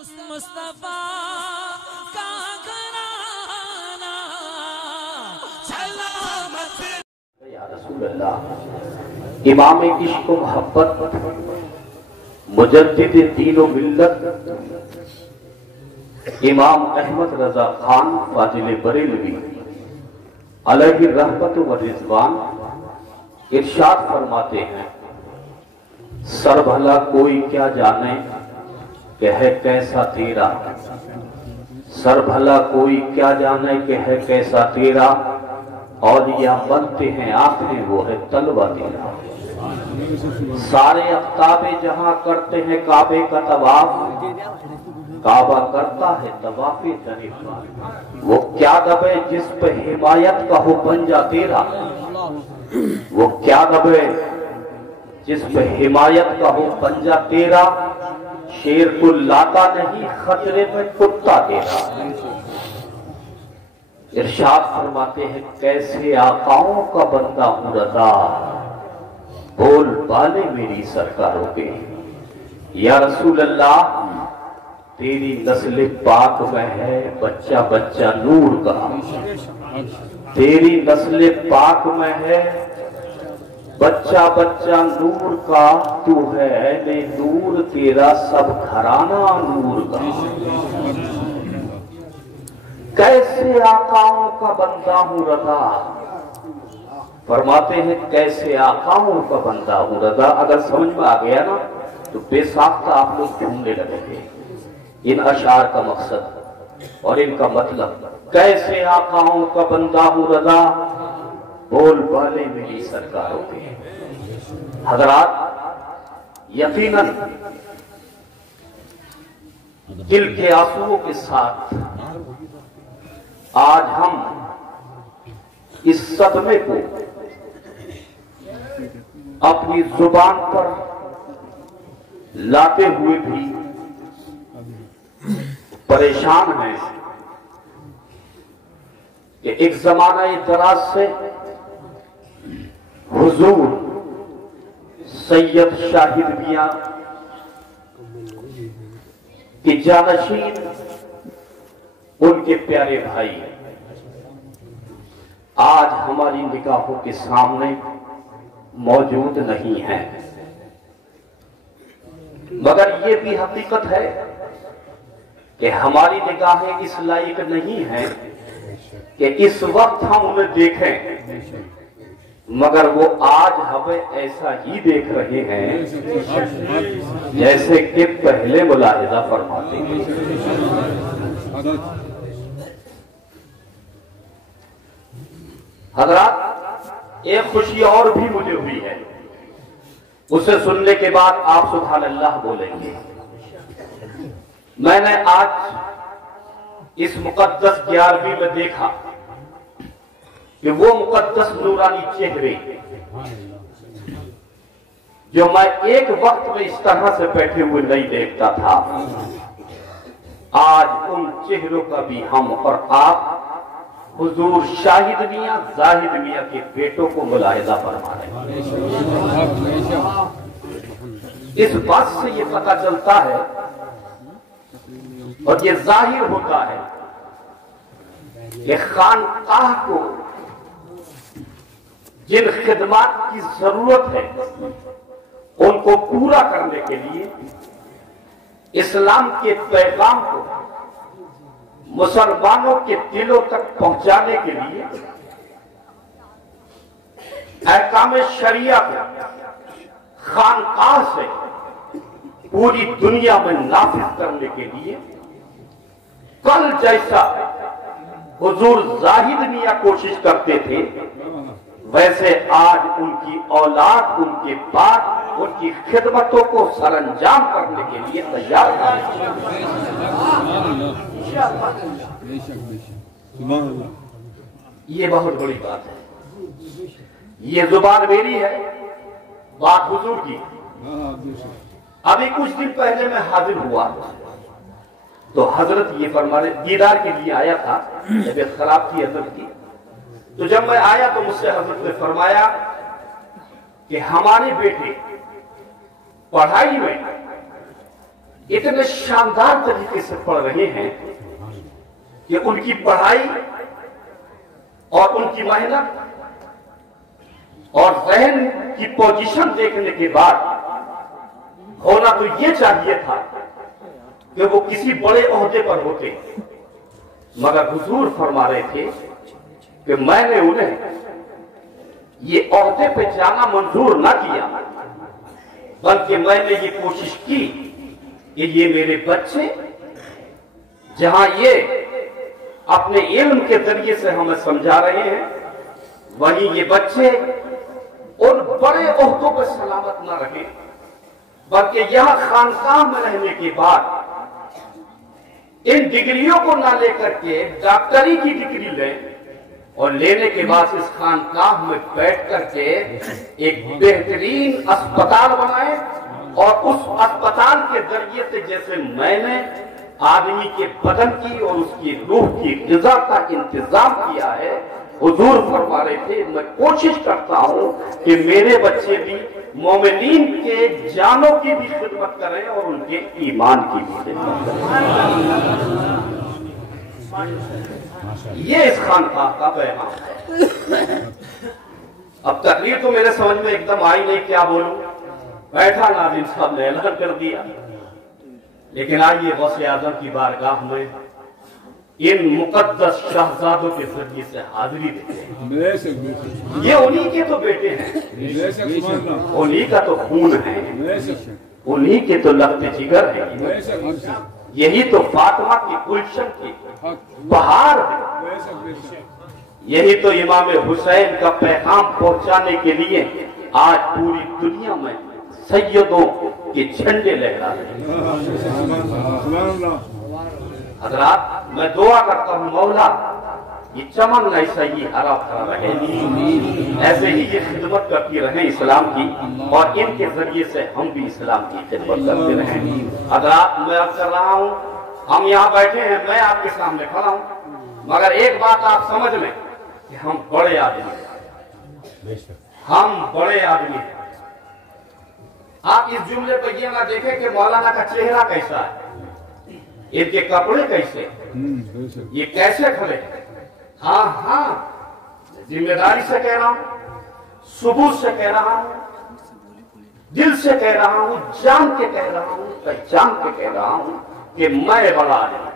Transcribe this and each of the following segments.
मुस्तफा का घराना सलामत। या रसूल अल्लाह, इमाम इश्क व मोहब्बत, मुजद्दिद दीन व मिल्लत, इमाम अहमद रजा खान फाजिल बरेलवी अलैहि रहमत व रिजवान इरशाद फरमाते हैं, सर भला कोई क्या जाने कि है कैसा तेरा, सर भला कोई क्या जाने कि है कैसा तेरा, औलिया बनते हैं आंखें वो है तलवा तेरा। सारे अफ्ताबे जहां करते हैं काबे का तवाफ, काबा करता है तवाफे शरीफ। वो क्या दबे जिस पे हिमायत का हो पंजा तेरा, वो क्या दबे जिस पे हिमायत का हो पंजा तेरा, शेर को लाता नहीं खतरे में कुत्ता तेरा। इरशाद फरमाते हैं, कैसे आकाओं का बंदा हूं रजा, बोल बाले मेरी सरकारों के। या रसूल अल्लाह, तेरी नस्ल पाक में है बच्चा बच्चा नूर का, तेरी नस्ल पाक में है बच्चा बच्चा नूर का, तू है ऐने नूर तेरा सब घराना नूर का। कैसे आकाओं का बंदा हूं रजा, फरमाते हैं कैसे आकाओं का बंदा हूं रजा। अगर समझ में आ गया ना तो बेसाख्ता आप लोग ढूंढने लगेंगे इन अशार का मकसद और इनका मतलब। कैसे आकाओं का बंदा हूं रजा, बोल बाले मेरी सरकारों के। हजरात, यकीनन दिल के आंसुओं के साथ आज हम इस सदमे को अपनी जुबान पर लाते हुए भी परेशान हैं कि एक जमाना दराज से हुजूर सैयद शाहिद मियां की जानशीन उनके प्यारे भाई आज हमारी निगाहों के सामने मौजूद नहीं हैं, मगर ये भी हकीकत है कि हमारी निगाहें इस लायक नहीं हैं कि इस वक्त हम उन्हें देखें, मगर वो आज हमें ऐसा ही देख रहे हैं जैसे कि पहले मुलाहिजा फरमाते हैं। हज़रात, एक खुशी और भी मुझे हुई है, उसे सुनने के बाद आप सुभान अल्लाह बोलेंगे। मैंने आज इस मुकद्दस 11वीं में देखा कि वो मुकद्दस नूरानी चेहरे जो मैं एक वक्त में इस तरह से बैठे हुए नहीं देखता था, आज उन चेहरों का भी हम और आप हुजूर शाहिद मियां जाहिद मियां के बेटों को मुलाहिजा फरमा रहे हैं। इस बात से ये पता चलता है और ये जाहिर होता है कि खानकाह को जिन खिदमात की जरूरत है उनको पूरा करने के लिए, इस्लाम के पैगाम को मुसलमानों के दिलों तक पहुंचाने के लिए, अहकाम शरिया को खानकाह से पूरी दुनिया में नाफिज करने के लिए, कल जैसा हुजूर जाहिद मियां कोशिश करते थे वैसे आज उनकी औलाद, उनके बाद उनकी खिदमतों को सरंजाम करने के लिए तैयार है। ये बहुत बड़ी बात है। ये जुबान मेरी है, बात हुजूर की। अभी कुछ दिन पहले मैं हाजिर हुआ तो हजरत ये फरमाने, दीदार के लिए आया था, तबीयत खराब थी हजरत की। तो जब मैं आया तो मुझसे हजरत ने फरमाया कि हमारे बेटे पढ़ाई में इतने शानदार तरीके से पढ़ रहे हैं कि उनकी पढ़ाई और उनकी मेहनत और जहन की पोजीशन देखने के बाद होना तो ये चाहिए था कि वो किसी बड़े ओहदे पर होते, मगर हुजूर फरमा रहे थे कि मैंने उन्हें ये ओहदे पे जाना मंजूर ना किया, बल्कि मैंने ये कोशिश की कि ये मेरे बच्चे जहां ये अपने इल्म के जरिए से हमें समझा रहे हैं, वहीं ये बच्चे उन बड़े ओहदों पर सलामत ना रहे, बल्कि यहां खानकाह में रहने के बाद इन डिग्रियों को ना लेकर के डॉक्टरी की डिग्री लें और लेने के बाद इस खानकाह में बैठ करके एक बेहतरीन अस्पताल बनाए और उस अस्पताल के जरिए से जैसे मैंने आदमी के बदन की और उसकी रूह की ग़िज़ा का इंतजाम किया है, हुजूर फरमा रहे थे मैं कोशिश करता हूं कि मेरे बच्चे भी मोमिनीन के जानों की भी खिदमत करें और उनके ईमान की भी खिदमत करें। ये इस खानकाह का पैगाम है। अब तकरीर तो मेरे समझ में एकदम आई नहीं, क्या बोलूं, बैठा नाज़िम साहब ने ऐलान कर दिया, लेकिन आइए गौसे आज़म की बारगाह में इन मुकद्दस शहजादों के जरिए से हाजिरी देते हैं। ये उन्हीं के तो बेटे हैं, उन्हीं का तो खून है, उन्हीं के तो लफ्ज़ जिगर है, यही तो फातिमा की गुलशन की बहार है, यही तो इमाम हुसैन का पैगाम पहुंचाने के लिए आज पूरी दुनिया में सैयदों के झंडे लहरा रहे हैं। हज़रात, मैं दुआ करता हूँ मौला ये चमन ऐसा ही हरा भरा रहे, ऐसे ही ये खिदमत करती रहे इस्लाम की, और इनके जरिए से हम भी इस्लाम की खिदमत करते रहें। हज़रात, मैं अब कर रहा हूँ, हम यहाँ बैठे हैं, मैं आपके सामने खड़ा हूँ, मगर एक बात आप समझ लें कि हम बड़े आदमी हैं, हम बड़े आदमी हैं। आप इस जुमले पर यह ना देखें कि मौलाना का चेहरा कैसा है, इनके कपड़े कैसे, ये कैसे खड़े। हाँ हाँ, जिम्मेदारी से कह रहा हूं, सुबूत से कह रहा हूं, दिल से कह रहा हूं, जान के कह रहा हूं, पहचान के कह रहा हूं कि मैं बड़ा आदमी।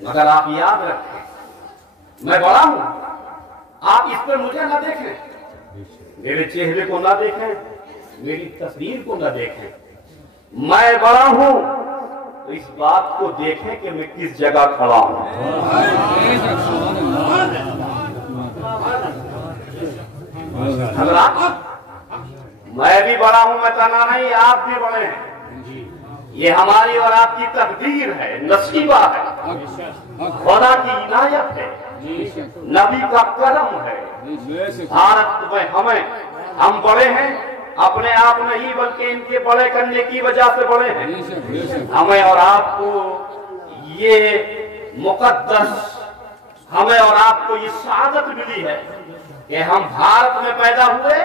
मगर आप याद रखें, मैं बड़ा हूं, आप इस पर मुझे ना देखें, मेरे चेहरे को ना देखें, मेरी तस्वीर को ना देखें, मैं बड़ा हूं तो इस बात को देखें कि मैं किस जगह खड़ा हूं। मैं भी बड़ा हूं, मैं तना नहीं, आप भी बड़े हैं। ये हमारी और आपकी तकदीर है, नसीबा है, खुदा की इनायत है, नबी का करम है। भारत में हम बड़े हैं, अपने आप नहीं बल्कि इनके बड़े करने की वजह से बड़े हैं। हमें और आपको ये मुकद्दस, हमें और आपको ये सआदत मिली है कि हम भारत में पैदा हुए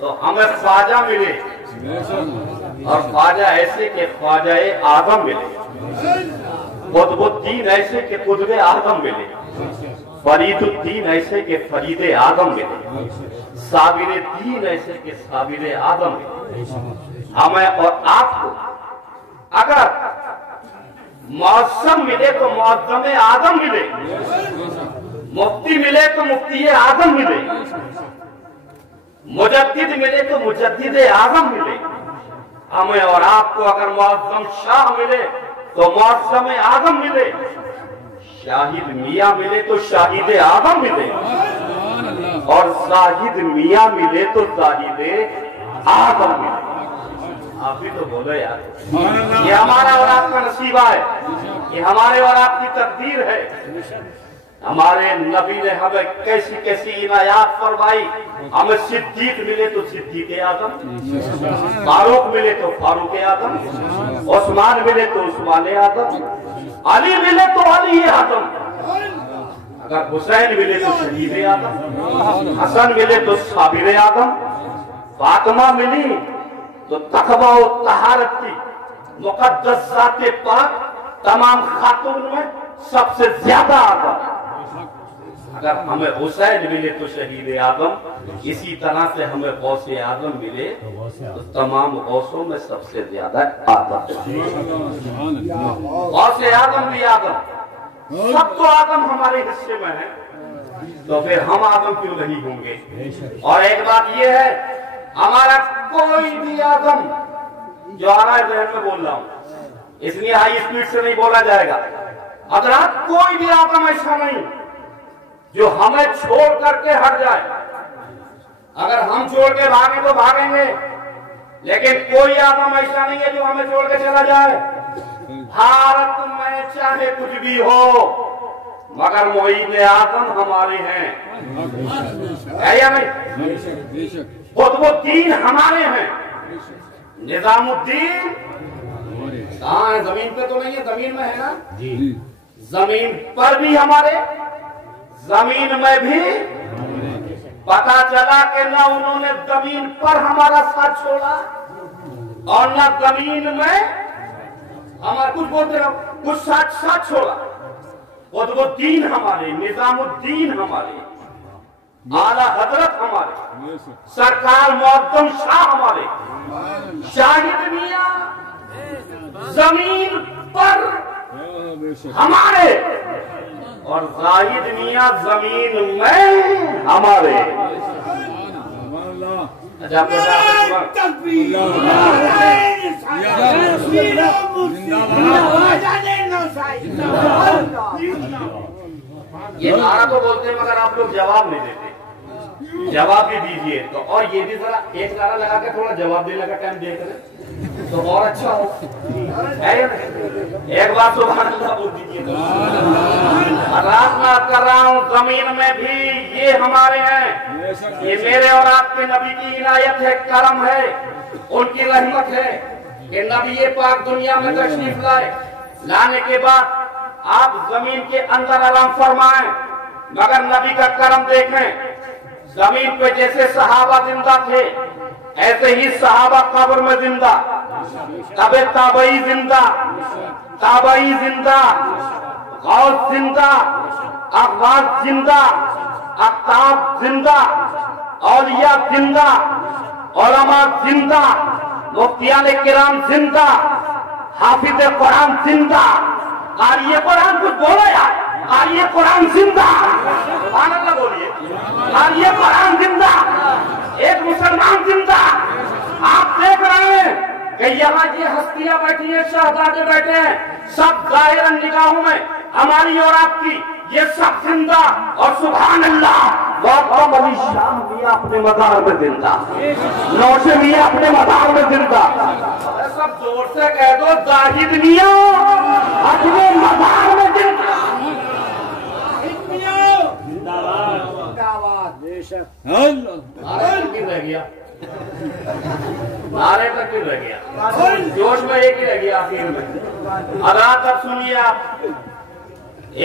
तो हमें ख्वाजा मिले, और ख्वाजा ऐसे के ख्वाजा आज़म मिले, कुतुबुद्दीन ऐसे के कुतुब आज़म मिले, फरीदुद्दीन ऐसे के फरीद आज़म मिले, साबिर दीन ऐसे के साबिर आज़म मिले। हमें और आपको अगर मौसम मिले तो मौसम आज़म मिले, मुफ्ती मिले तो मुफ्ती आज़म मिले, मुजद्दिद मिले तो मुजद्दिद आज़म मिले। हमें और आपको अगर मौसम शाह मिले तो मौसम आज़म मिले, शाहिद मियाँ मिले तो शाहिद आज़म मिले, और जाहिद मियाँ मिले तो जाहिद आज़म मिले। आप भी तो बोलो यार, ये हमारा और आपका नसीबा है, ये हमारे और आपकी तकदीर है। हमारे नबी ने हमें कैसी कैसी इनायात फरमाई। हमें सिद्दीक मिले तो सिद्दीक आज़म, फारूक मिले तो फारूक आज़म, उस्मान मिले तो उस्मान आज़म, अली मिले तो अली आज़म, अगर हुसैन मिले तो शहीद आज़म, हसन मिले तो साबिर आज़म, फातिमा मिली तो तकवा और तहारत की मुकद्दस ज़ाते पाक तमाम खातून में सबसे ज्यादा आदम। अगर हमें हुसैन मिले तो शहीद आदम, इसी तरह से हमें गौसे आदम मिले तो तमाम गौसों में सबसे ज्यादा आदम। गौसे आदम भी आदम, सब तो आदम हमारे हिस्से में है, तो फिर हम आदम क्यों नहीं होंगे। और एक बात यह है, हमारा कोई भी आदम जो आ रहा है जहन में बोल रहा हूं, इसलिए हाई स्पीड से नहीं बोला जाएगा। अगर आप कोई भी आदम ऐसा नहीं जो हमें छोड़ करके हट जाए। अगर हम छोड़ के भागे तो भागेंगे, लेकिन कोई आदम ऐसा नहीं है जो हमें छोड़ के चला जाए। भारत में चाहे कुछ भी हो, मगर मोईद आदम हमारे हैं, है या नहीं। कुतुबुद्दीन हमारे हैं, निजामुद्दीन कहाँ है? जमीन पे तो नहीं है, जमीन में है ना जी। जमीन पर भी हमारे, जमीन में भी। पता चला कि न उन्होंने जमीन पर हमारा साथ छोड़ा और न जमीन में हमारा कुछ बोलते रहो, कुछ साथ छोड़ा। कुतुबुद्दीन हमारे, निजामुद्दीन हमारे, आला हजरत हमारे, सरकार मुअज्जम शाह हमारे, शाहिद मियां जमीन पर हमारे और जाहिद मियां जमीन में हमारे। ये नारा तो बोलते हैं मगर आप लोग जवाब नहीं देते। जवाब भी दीजिए तो, और ये भी जरा एक नारा लगा के थोड़ा जवाब देने का टाइम देख रहे तो और अच्छा हो। एक बार सुभान अल्लाह बोल दीजिए। प्रार्थना कर रहा हूँ, जमीन में भी ये हमारे हैं। ये मेरे और आपके नबी की इनायत है, करम है, उनकी रहमत है कि नबी ये पाक दुनिया में तशरीफ लाए। लाने के बाद आप जमीन के अंदर आराम फरमाएं, मगर नबी का करम देखें। जमीन पे जैसे सहाबा जिंदा थे, ऐसे ही सहाबा कब्र में जिंदा, तबे ताबई जिंदा, ताबई जिंदा, गौस जिंदा, अगवास जिंदा, अफ्ताब जिंदा, औलिया जिंदा, उलमा जिंदा, मुफ्तियान किराम जिंदा, हाफिज कुरान जिंदा। और ये कुरान कुछ बोलो यार, और ये कुरान जिंदा, सुभान बोलिए। और ये कुरान जिंदा, एक मुसलमान जिंदा। आप देख रहे हैं कि यहाँ ये हस्तियां बैठी हैं, शहजादे बैठे हैं, सब जाहिरन निगाहों में हमारी और आपकी, ये सब जिंदा। और सुभान अल्लाह, बहुत अली शाह मियां अपने मदार में जिंदा, नौशे मियां अपने मदार में जिंदा। सब जोर से कह दो, जाहिद मियां अपने मदार में जिंदा। रह गया, नारे तक क्यों रह गया, जोश में एक ही रह गया आखिर में। अदा तब सुनिए आप,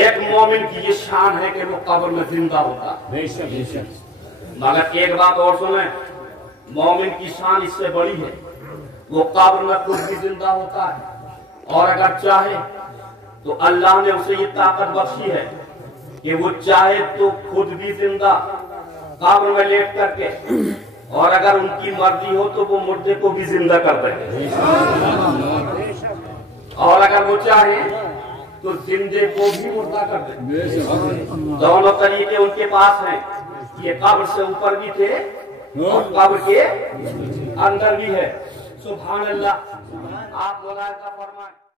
एक मोमिन की ये शान है कि वो कब्र में जिंदा होता। मगर एक बात और सुने, मोमिन की शान इससे बड़ी है, वो कब्र में खुद भी जिंदा होता है। और अगर चाहे तो अल्लाह ने उसे ये ताकत बख्शी है कि वो चाहे तो खुद भी जिंदा कब्र में लेट करके, और अगर उनकी मर्जी हो तो वो मुर्दे को भी जिंदा कर दे। और अगर वो चाहे तो जिंदे को भी मुर्दा कर दे। दोनों तरीके उनके पास हैं। ये कब्र से ऊपर भी थे और कब्र के अंदर भी है। सुभान अल्लाह। आप बोला फरमाएं।